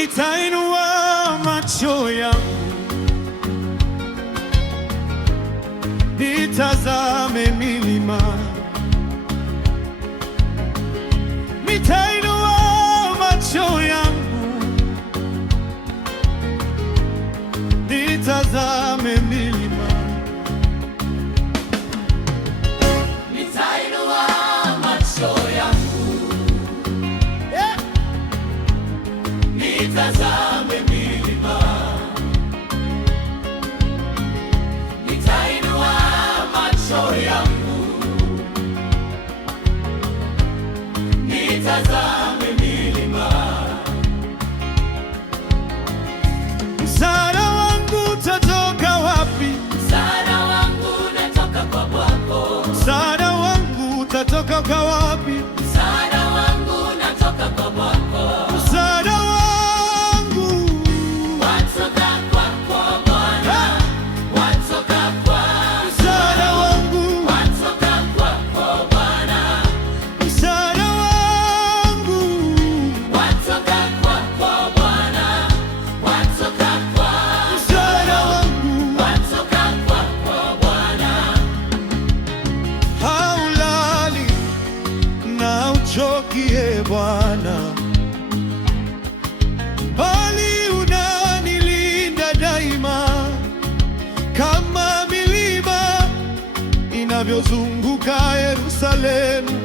Nitainua macho yangu nitazame milima, nitainua macho yangu nitazame milima, nitainua macho yangu nitazame milima, nitainua macho yangu nitazame milima. msaada wangu utatoka wapi? Msaada wangu unatoka kwa Bwana. Msaada wangu utatoka kwa wapi? Msaada wangu unatoka kwa Bwana. Msaada wangu watoka kwako Bwana, watoka kwa. msaada wangu watoka kwako Bwana, msaada wangu watoka kwako Bwana, watoka kwa. msaada wangu watoka kwako Bwana. haulali na uchokie Bwana, bali unanilinda daima, kama milima inavyozunguka Yerusalemu.